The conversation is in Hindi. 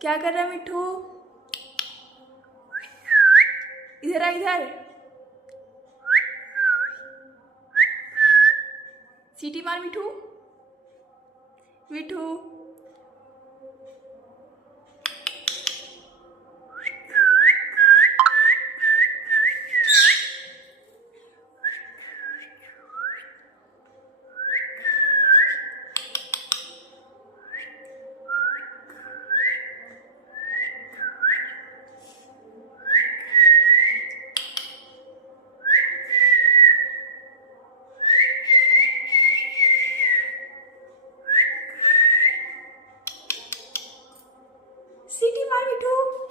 क्या कर रहा है मिठू? इधर आ, इधर। सीटी मार मिठू। मिठू सीटी मार मिठू।